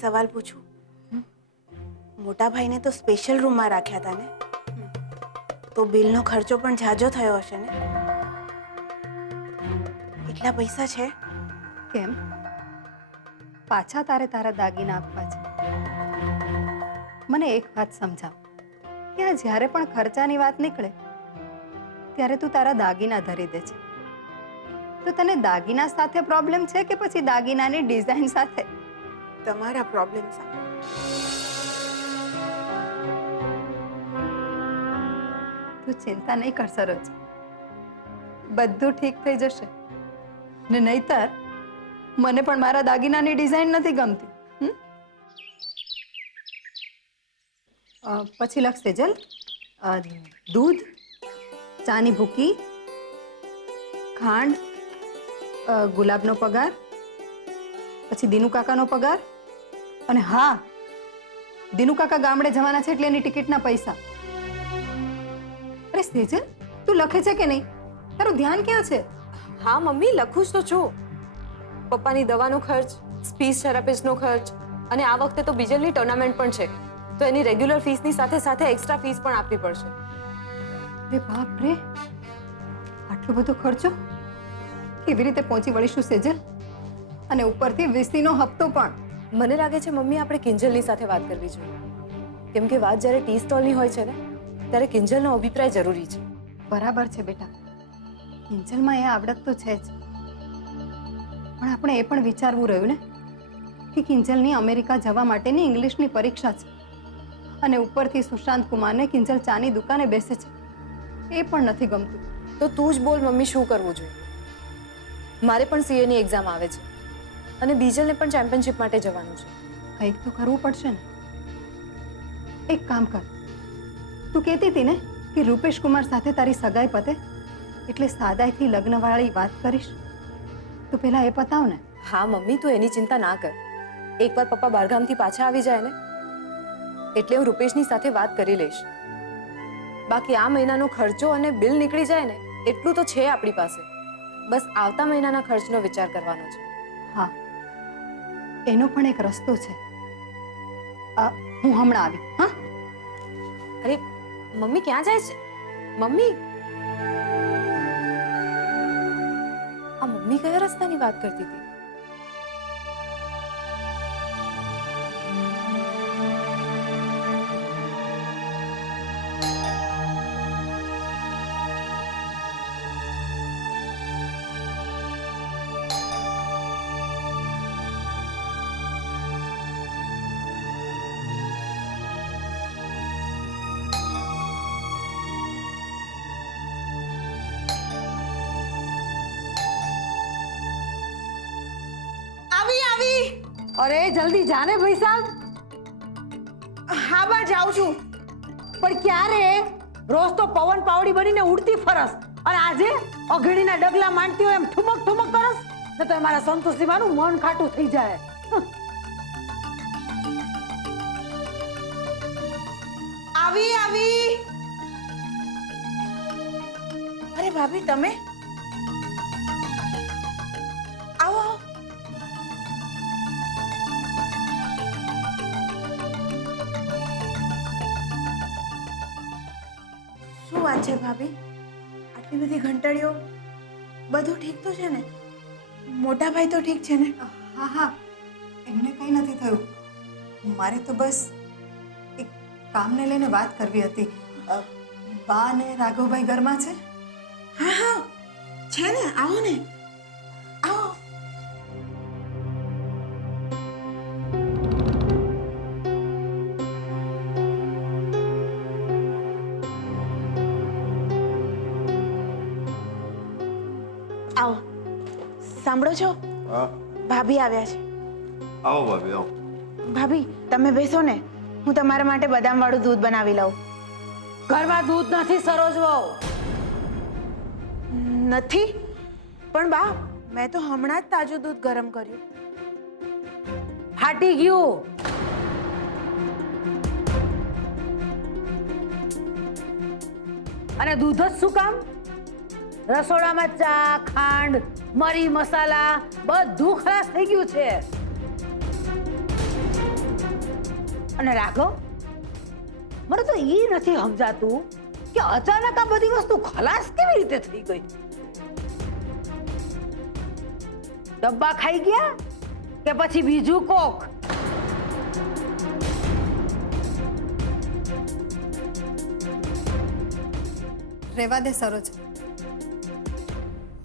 સવાલ પૂછું? મોટા ભાઈને તો સ્પેશિયલ રૂમમાં રાખ્યા હતા ને, તો બિલનો ખર્ચો પણ ઝાઝો થયો હશે ને? એટલા પૈસા છે? કેમ પાછા તારા દાગીના આપવા છે? મને એક વાત સમજાવ કે આ જ્યારે પણ ખર્ચાની વાત નીકળે ત્યારે તું તારા દાગીના ધરી દે છે. તો તને દાગીના સાથે પ્રોબ્લેમ છે કે પછી દાગીનાની ડિઝાઇન સાથે? તમારા પ્રોબ્લેમ સામે તું ચિંતા નહીં કર સરોજ, બધું ઠીક થઈ જશે. ને નહીતર મને પણ મારા દાગીનાની ડિઝાઇન નથી ગમતી. પછી લખ સેજલ, દૂધ, ચાની ભૂકી, ખાંડ, ગુલાબનો પગાર, પછી દીનુ કાકાનો પગાર, અને હા, દીનુ કાકા ગામડે જવાના છે એટલે એની ટિકિટના પૈસા. અરે સેજલ, તું લખે છે કે નહીં? તારું ધ્યાન ક્યાં છે? હા મમ્મી, લખું જ તો છું. પપ્પાની દવાનો ખર્ચ, સ્પીચ થેરાપિસ્ટનો ખર્ચ, અને આ વખતે તો બીજલની ટુર્નામેન્ટ પણ છે, તો એની રેગ્યુલર ફીસની સાથે સાથે એક્સ્ટ્રા ફીસ પણ આપવી પડશે. અરે બાપ રે, આટલો બધો ખર્ચો કેવી રીતે પહોંચી વળીશું સેજલ? અને ઉપરથી વીસીનો હપ્તો પણ. મને લાગે છે મમ્મી, આપણે કિંજલની સાથે વાત કરવી જોઈએ, કેમ કે વાત જ્યારે ટી સ્ટોલની હોય છે ને, ત્યારે કિંજલનો અભિપ્રાય જરૂરી છે. બરાબર છે બેટા, કિંજલમાં એ આવડત તો છે જ, પણ આપણે એ પણ વિચારવું રહ્યું ને કે કિંજલની અમેરિકા જવા માટેની ઇંગ્લિશની પરીક્ષા છે, અને ઉપરથી સુશાંત કુમારને કિંજલ ચાની દુકાને બેસે છે. એ પણ નથી ગમતું. તો તું જ બોલ મમ્મી, શું કરવું જોઈએ? મારે પણ સીએની એક્ઝામ આવે છે, અને બીજલને પણ ચેમ્પિયનશિપ માટે જવાનું છે. કંઈક તો કરવું પડશે ને. એક કામ કર, તું કહેતી હતી ને કે રૂપેશ કુમાર સાથે તારી સગાઈ પતે એટલે સાદાઈથી લગ્નવાળી વાત કરીશ, તો પેલા એ પતાવ ને. હા મમ્મી, તું એની ચિંતા ના કર. એકવાર પપ્પા બહારગામથી પાછા આવી જાય ને એટલે હું રૂપેશની સાથે વાત કરી લઈશ. બાકી આ મહિનાનો ખર્ચો અને બિલ નીકળી જાય ને એટલું તો છે આપણી પાસે. બસ આવતા મહિનાના ખર્ચનો વિચાર કરવાનો છે. હા, એનો પણ એક રસ્તો છે. હું હમણાં આવી. હા, અરે મમ્મી, ક્યાં જાય છે? મમ્મી, આ મમ્મી કયા રસ્તાની વાત કરતી હતી? અરે જલ્દી જાને ભાઈ સાહેબ. હા બા, જાઉં છું. પણ ક્યારે? રોજ તો પવન પાવડી બનીને ઉડતી ફરસ, અને આજે અઘડીના ડગલા માંડતી હોય એમ ઠુમક ઠુમક કરસ, ને તો મારા સંતોષીમાનું મન ખાટું થઈ જાય. આવી આવી. અરે ભાભી, તમે આવો. શું વાત છે ભાભી? આટલી બધી ઘંટડીઓ? બધું ઠીક તો છે ને? મોટા ભાઈ તો ઠીક છે ને? હા હા, એમને કંઈ નથી થયું. મારે તો બસ એક કામને લઈને વાત કરવી હતી. બા અને રાઘવભાઈ ઘરમાં છે? હા હા, છે ને. આવો ને, આવો. આવો. સાંભળો છો? હા, ભાભી આવ્યા છે. આવો ભાભી, આવો. ભાભી, તમે બેસો ને, હું તમારા માટે બદામવાળું દૂધ બનાવી લઉં. ઘરમાં દૂધ નથી સરોજ વહુ. નથી, પણ બા, મેં તો હમણાં જ તાજું દૂધ ગરમ કર્યું. ફાટી ગયું. અને દૂધ જ શું કામ? રસોડામાં ચા, ખાંડ, મરી, મસાલા બધું ખલાસ થઈ ગયું છે. અને રાઘવ, મને તો એ નથી સમજાતું કે અચાનક આ બધી વસ્તુ ખલાસ કેવી રીતે થઈ ગઈ? ડબ્બા ખાઈ ગયા કે પછી બીજું કોક? રહેવા દે સરોજ,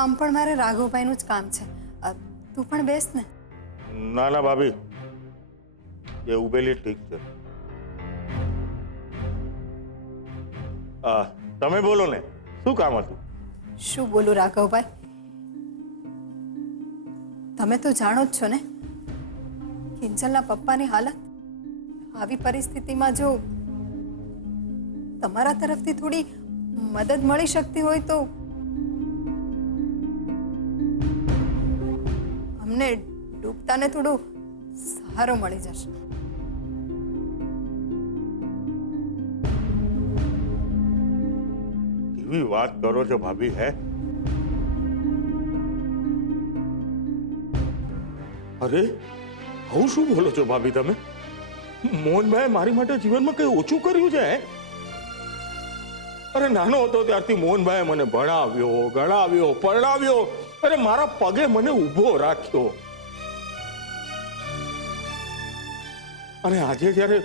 આમ પણ મારે રાઘવભાઈનું જ કામ છે. તું પણ બેસ ને. ના ના ભાભી, એ ઉભેલી ઠીક છે. તમે બોલો ને, શું કામ હતું? શું બોલું રાઘવભાઈ, તમે તો જાણો જ છો ને કિંજલના પપ્પાની હાલત. આવી પરિસ્થિતિમાં જો તમારા તરફથી થોડી મદદ મળી શકતી હોય તો અમને ડૂબતાને થોડો સહારો મળી જશે. કેવી વાત કરો છો ભાભી? હે, અરે હું શું બોલો છો ભાભી તમે? મોહનભાઈ મારી માટે જીવનમાં કઈ ઓછું કર્યું છે? હે, અરે નાનો હતો ત્યારથી મોહનભાઈ મને ભણાવ્યો, ગણાવ્યો, પરણાવ્યો, અરે મારા પગે મને ઊભો રાખ્યો. અને આજે જ્યારે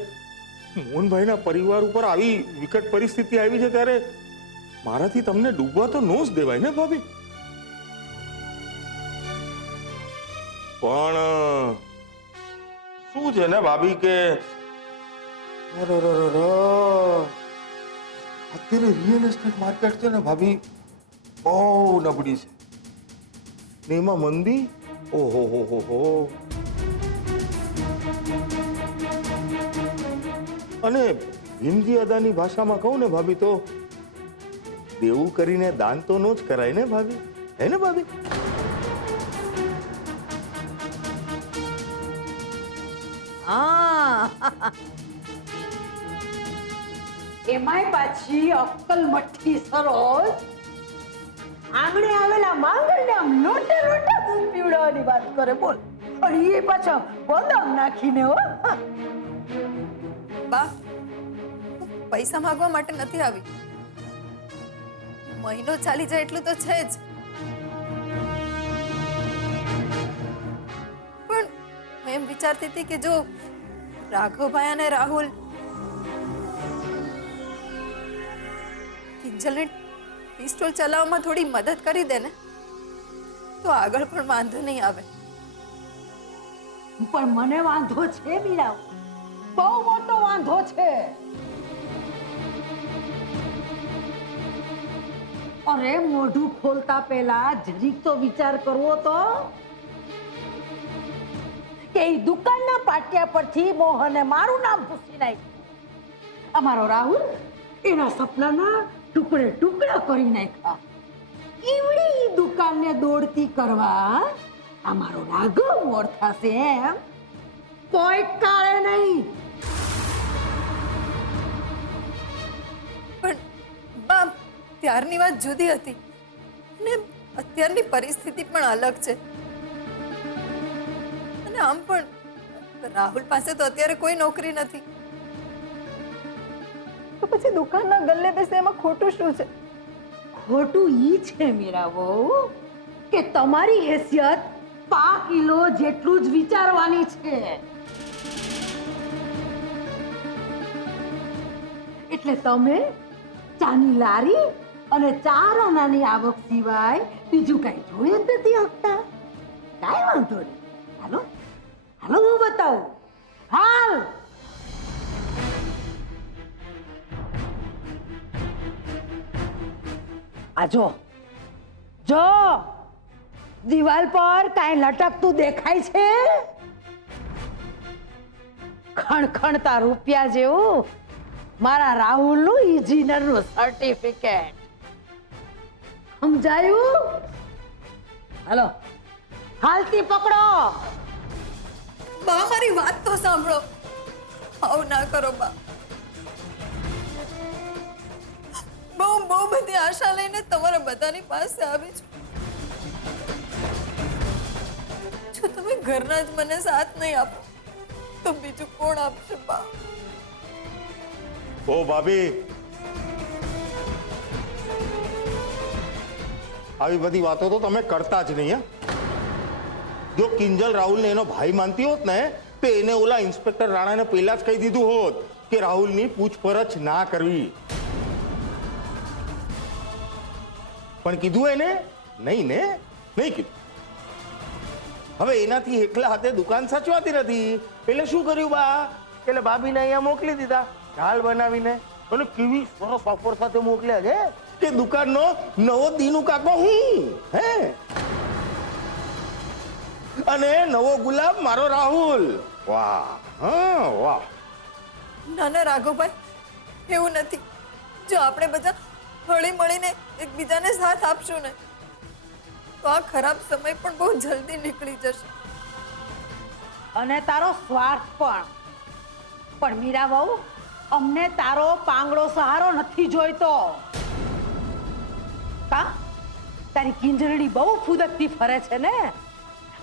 મોહનભાઈના પરિવાર ઉપર આવી વિકટ પરિસ્થિતિ આવી છે ત્યારે મારાથી તમને ડૂબવા તો નો જ દેવાય ને ભાભી. પણ શું છે ને ભાભી કે અત્યારે રિયલ એસ્ટેટ માર્કેટ છે ને ભાભી બહુ નબળી છે ને એમાં મંદી, ઓહો હો હો હો. અને ભીમજી અદાની ભાષામાં કહું ને ભાભી તો દેવું કરીને દાન તો નો જ કરાય ને ભાભી, હે ને ભાભી? હા, એમાંય પાછી અક્કલ મઠ્ઠી સરોજ આંગણે આવેલા માંગણને આમ લોટે લોટે દૂધ પીવડાવવાની વાત કરે. બોલ, પણ એ પાછા બદામ નાખીને. હો બા, હું પૈસા માંગવા માટે નથી આવી. મહિનો ચાલી જાય એટલું તો છે જ, પણ હું એમ વિચારતી હતી કે જો રાઘવભાઈ અને રાહુલ કિંજલને પિસ્તોલ ચલાવવામાં થોડી મદદ કરી દે ને તો આગળ પણ વાંધો નહીં આવે. પણ મને વાંધો છે મીરા, બહુ મોટો વાંધો છે. અરે મોઢું ખોલતા પહેલા જરીક તો વિચાર કરવો તો કે એ દુકાનના પાટિયા પરથી મોહને મારું નામ પૂછી નાખ્યું. અમારો રાહુલ એના સપનાના ટુકડે ટુકડા કરી નાખ્યા. ઈવડી ઈ દુકાનને દોડતી કરવા અમારો રાઘવ મોર થશે એમ કોઈ કાળે નહીં. પણ બા, ત્યારની વાત જુદી હતી ને અત્યારની પરિસ્થિતિ પણ અલગ છે. અને આમ પણ રાહુલ પાસે તો અત્યારે કોઈ નોકરી નથી, તો પછી દુકાનના ગલ્લે બેસે એમાં ખોટું શું છે? ખોટું ઈ છે મીરા વહુ કે તમારી હેસિયત 5 કિલો જેટલું જ વિચારવાની છે. એટલે તમે ચાની લારી અને 4 આનાની આવક સિવાય બીજું કઈ જોઈ જ નથી શકતા. કાંઈ વાંધો નહીં, હાલો હાલો હું બતાવું. હાલ. આ જો જો દિવાલ પર કાંઈ લટકતું દેખાય છે? ખણખણતા રૂપિયા જેવું મારા રાહુલનું ઇન્જિનિયરનું સર્ટિફિકેટ. સમજાયું? હાલો હાલતી પકડો. બા, મારી વાત તો સાંભળો. આવું ના કરો બા. બહુ બધી આશા લઈને તમારા બધાની પાસે આવી છું. જો તમે ઘરના જ મને સાથ નહીં આપો તો બીજું કોણ આપશે બા? ઓ ભાભી, આવી બધી વાતો તો તમે કરતા જ નહીં. જો કિંજલ રાહુલને એનો ભાઈ માનતી હોત ને તો એને ઓલા ઇન્સ્પેક્ટર રાણાને પહેલા જ કહી દીધું હોત કે રાહુલની પૂછપરછ ના કરવી. પણ કીધું એને નહીં ને, નહીં કીધું. હવે એનાથી એકલા હાથે દુકાન સાચવાતી નથી એટલે શું કર્યું બા? એટલે ભાભીને અહીંયા મોકલી દીધા ઢાલ બનાવીને. અને કેવી સરસ ઓફર સાથે મોકલ્યા છે કે દુકાનનો નવો દીનુ કાકો હું, હે, અને નવો ગુલાબ મારો રાહુલ. વાહ, હા વાહ. ના ના રાઘવભાઈ, એવું નથી. જો આપણે બધા હળી મળીને એકબીજાને સાથ આપશું ને તો આ ખરાબ સમય પણ બહુ જલ્દી નીકળી જશે. અને તારો સ્વાર્થ પણ મીરા વહુ, અમને તારો પાંગડો સહારો નથી જોઈતો. કા તારી કિંજરડી બહુ ફૂદકતી ફરે છે ને,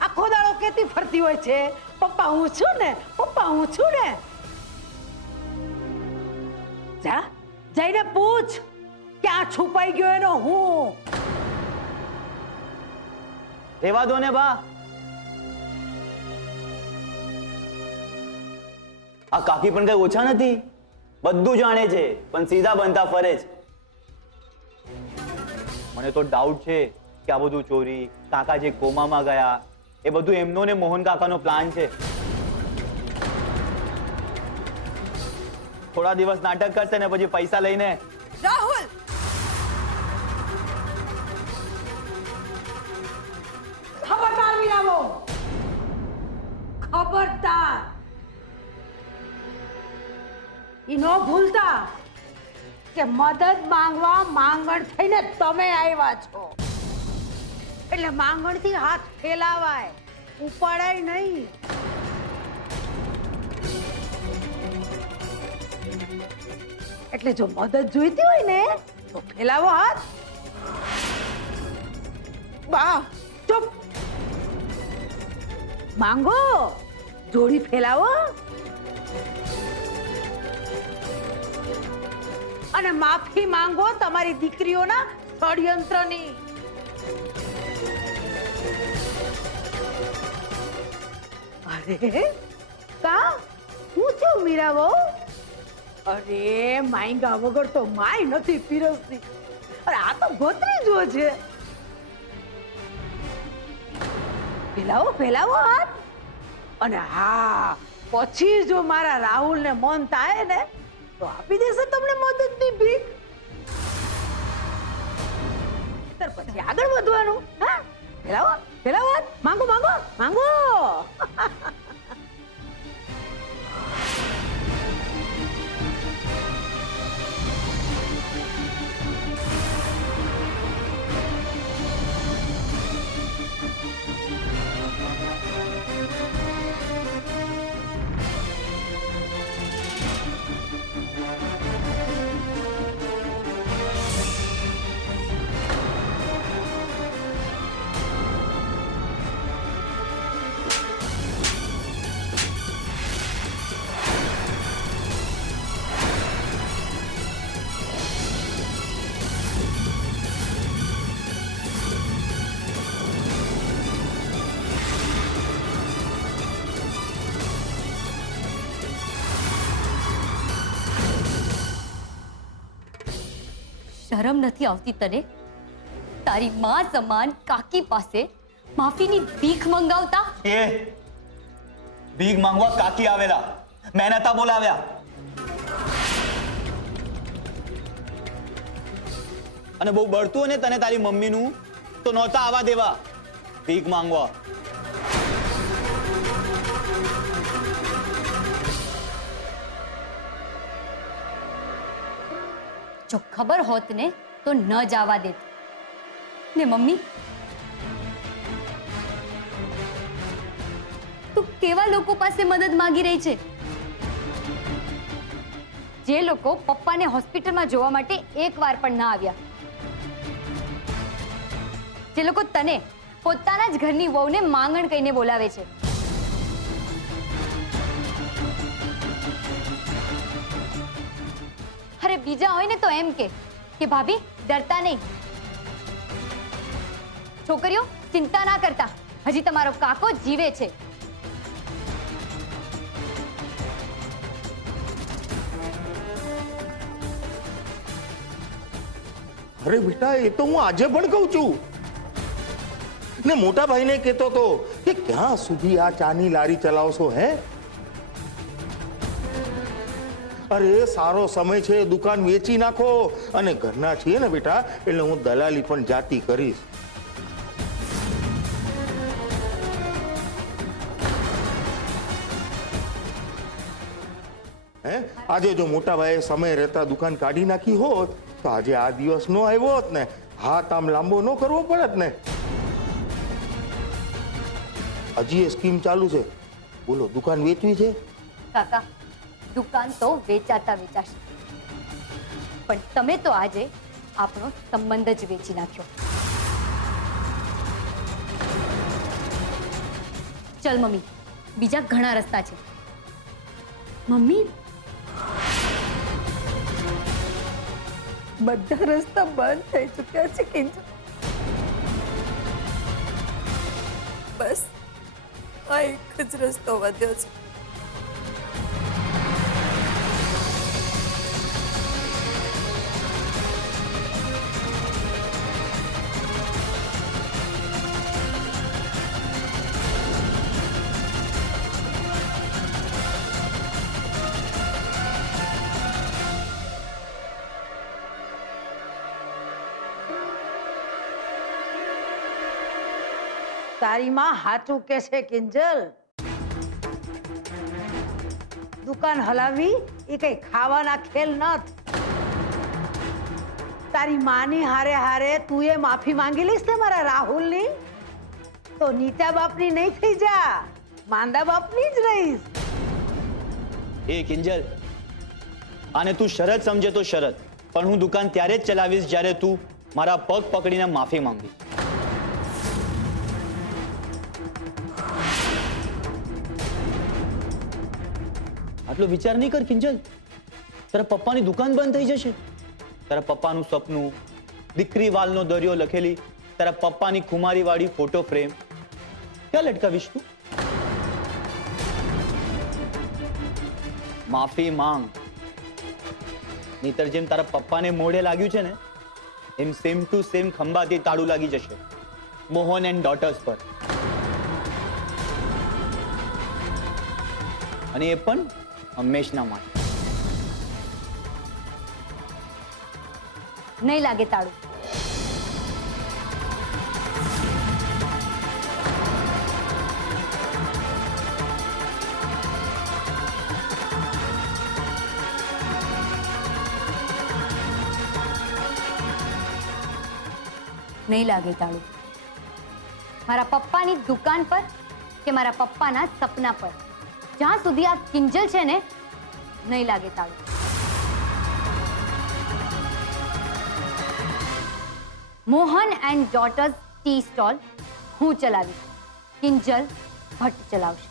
આખો દાડો કેતી ફરતી હોય છે પપ્પા હું છું ને, પપ્પા હું છું ને. જા જઈને પૂછ ક્યાં છુપાઈ ગયો એનો હું. રેવા દો ને બા. આ કાકી પણ કઈ ઓછા નથી, બધું જાણે છે પણ સીધા બનતા ફરે છે. મને તો ડાઉટ છે કે આ બધું ચોરી, કાકા જે કોમામાં ગયા, એ બધું એમનો ને મોહન કાકાનો પ્લાન છે. થોડા દિવસ નાટક કરશે ને પછી પૈસા લઈને. રાહુલ, ખબરદાર મીરાવો, ખબરદાર. ઈ નો ભૂલતા કે મદદ માંગવા માંગણ થઈને તમે આવ્યા છો, એટલે માંગણથી હાથ ફેલાવાય, ઉપાડાય નહીં. એટલે જો મદદ જોઈતી હોય ને તો ફેલાવો હાથ. બા ચૂપ, માંગો, જોડી ફેલાવો અને માફી માંગો તમારી દીકરીઓના ષડયંત્રની. અરે કા હું છું મીરાવો? અરે માંગા વગર તો માય નથી પીરસતી. અરે આ તો ભત્રીજો છે. ફેલાવો ફેલાવો હાથ. અને હા, પછી જો મારા રાહુલ ને મન થાય ને તો આપી દેશે તમને મદદની ભીખ. પછી આગળ વધવાનું. હા, ફેલાવો ફેલાવો હાથ. માંગો માંગો માંગો. શરમ નથી આવતી તને? તારી માં સમાન કાકી પાસે માફીની ભીખ મંગાવતા? એ ભીખ માંગવા કાકી આવેલા, મેં નતા બોલાવ્યા. અને બહુ બળતું ને તને તારી મમ્મીનું તો નહોતા આવવા દેવા ભીખ માંગવા. જો ખબર હોત ને તો ન જવા દેત. ને મમ્મી, તું કેવા લોકો પાસે મદદ માંગી રહી છે? જે લોકો પપ્પાને હોસ્પિટલમાં જોવા માટે એકવાર પણ ના આવ્યા, જે લોકો તને પોતાના જ ઘરની વહુને માંગણ કહીને બોલાવે છે. બીજા હોય ને તો એમ કે ભાભી ડરતા નહીં. છોકરીઓ ચિંતા ના કરતા, હજી તમારો કાકો જીવે છે. અરે બેટા, એ તો હું આજે પણ કહું છું ને. મોટા ભાઈને કહેતો તો કે ક્યાં સુધી આ ચાની લારી ચલાવશો હે? અરે સારો સમય છે, દુકાન વેચી નાખો. અને ઘરના છીએ ને બેટા, એટલે હું દલાલી પણ જાતી કરીશ. હે, આજે જો મોટા ભાઈએ સમય રહેતા દુકાન કાઢી નાખી હોત તો આજે આ દિવસ નો આવ્યો હોત ને. હાથ આમ લાંબો ન કરવો પડત ને. હજી એ સ્કીમ ચાલુ છે. બોલો, દુકાન વેચવી છે? કાકા, દુકાન તો વેચાશે, પણ તમે તો આજે આપણો સંબંધ જ વેચી નાખ્યો. ચલ મમ્મી, બીજા ઘણા રસ્તા છે. મમ્મી, બધા રસ્તા બંધ થઈ ચૂક્યા છે કિંજલ. બસ આ એક જ રસ્તો વધ્યો છે. તારી માં હાચું કે છે કિંજલ. દુકાન હલાવી એ કઈ ખાવાના ખેલ નથી. તારી માની હારે હારે તું એ માફી માંગી લઈશ ને મારા રાહુલની, તો નીચા બાપની નહીં થઈ જા, માંદા બાપની જ રહીશ. એ કિંજલ, આને તું શરત સમજે તો શરત, પણ હું દુકાન ત્યારે જ ચલાવીશ જ્યારે તું મારા પગ પકડીને માફી માંગીશ. આટલો વિચાર નહીં કર કિંજલ. તારા પપ્પાની દુકાન બંધ થઈ જશે. તારા પપ્પાનું સપનું, દીકરી વાલનો દરિયો લખેલી તારા પપ્પાની ખુમારી વાળી ફોટો ફ્રેમ ક્યાં લટકાવીશ તું? માફી માંગ, નહીતર જેમ તારા પપ્પાને મોઢે લાગ્યું છે ને, એમ સેમ ટુ સેમ ખંભાથી તાળું લાગી જશે મોહન એન્ડ ડોટર્સ પર. અને એ પણ હંમેશના માટે. નહીં લાગે તાળું. નહીં લાગે તાળું. મારા પપ્પાની દુકાન પર કે મારા પપ્પાના સપના પર, જ્યાં સુધી આ કિંજલ છે ને, નહીં લાગે તાળું. Mohan and daughters tea stall હું ચલાવીશ, કિંજલ ભટ્ટ ચલાવશે.